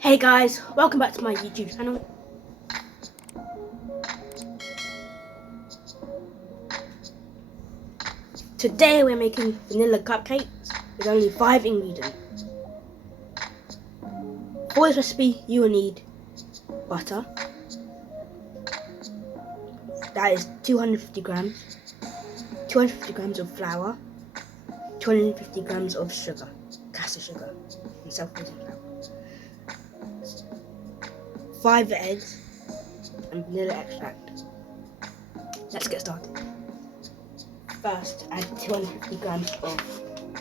Hey guys, welcome back to my YouTube channel. Today we're making vanilla cupcakes with only 5 ingredients. For this recipe you will need butter, that is 250 grams, 250 grams of flour, 250 grams of sugar, caster sugar and self-raising flour, 5 eggs and vanilla extract. Let's get started. First, add 250 grams of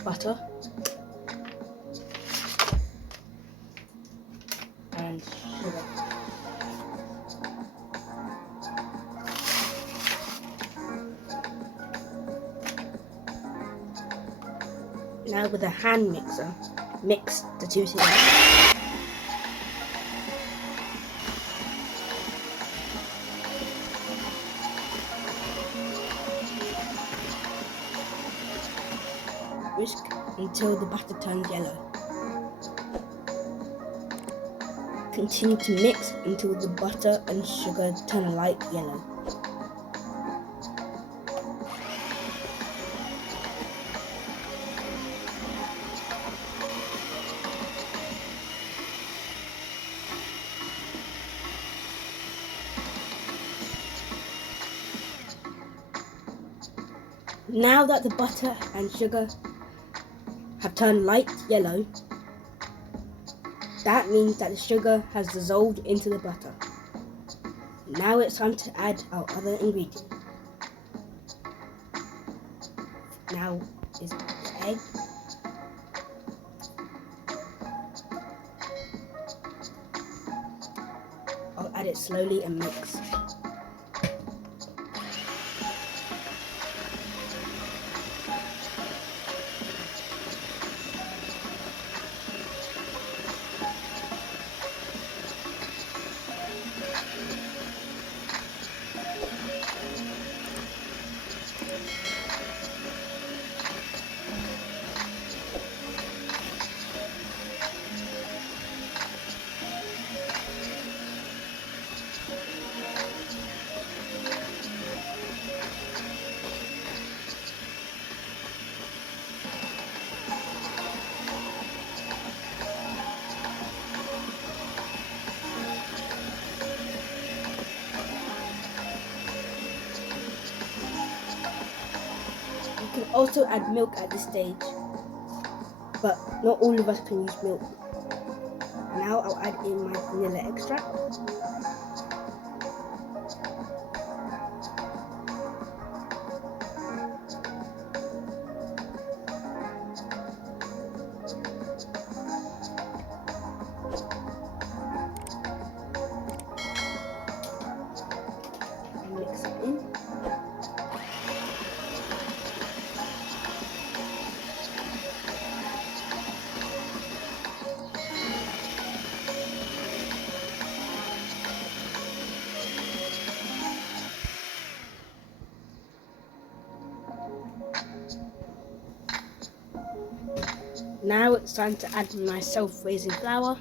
butter and sugar. Now with a hand mixer, mix the two together. Whisk until the batter turns yellow. Continue to mix until the butter and sugar turn a light yellow. Now that the butter and sugar have turned light yellow, that means that the sugar has dissolved into the butter. Now it's time to add our other ingredient. Now is the egg. I'll add it slowly and mix. You can also add milk at this stage, but not all of us can use milk. Now I'll add in my vanilla extract. And mix it in. Now it's time to add my self-raising flour.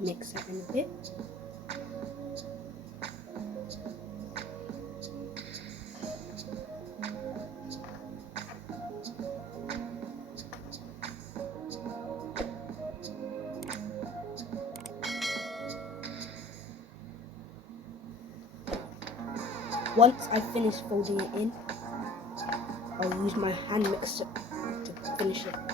Mix that in a bit. Once I finish folding it in, I'll use my hand mixer to finish it off.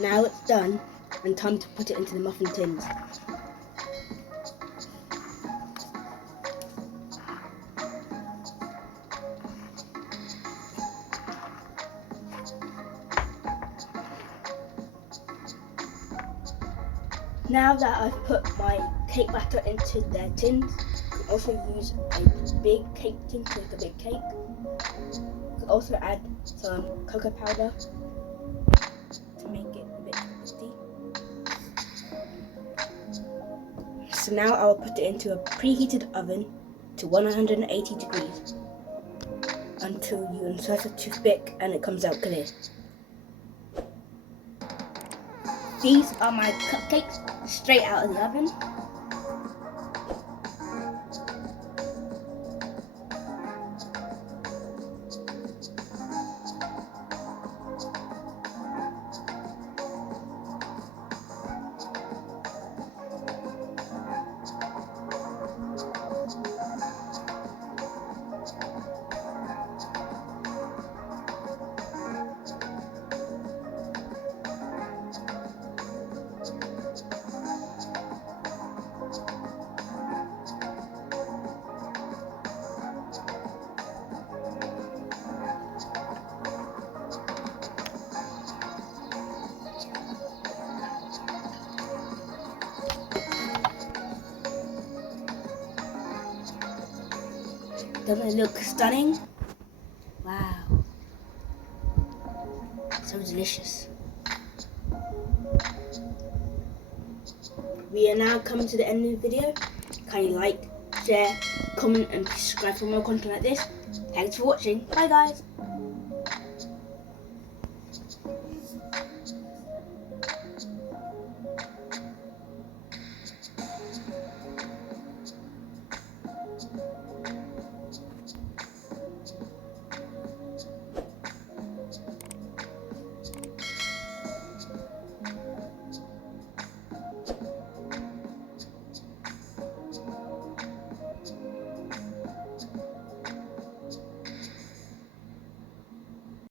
Now it's done and time to put it into the muffin tins. Now that I've put my cake batter into their tins, you can also use a big cake tin to make a big cake. You can also add some cocoa powder to make it a bit crispy. So now I will put it into a preheated oven to 180 degrees until you insert a toothpick and it comes out clear. These are my cupcakes straight out of the oven. Doesn't it look stunning? Wow. So delicious. We are now coming to the end of the video. Kindly like, share, comment and subscribe for more content like this. Thanks for watching. Bye guys.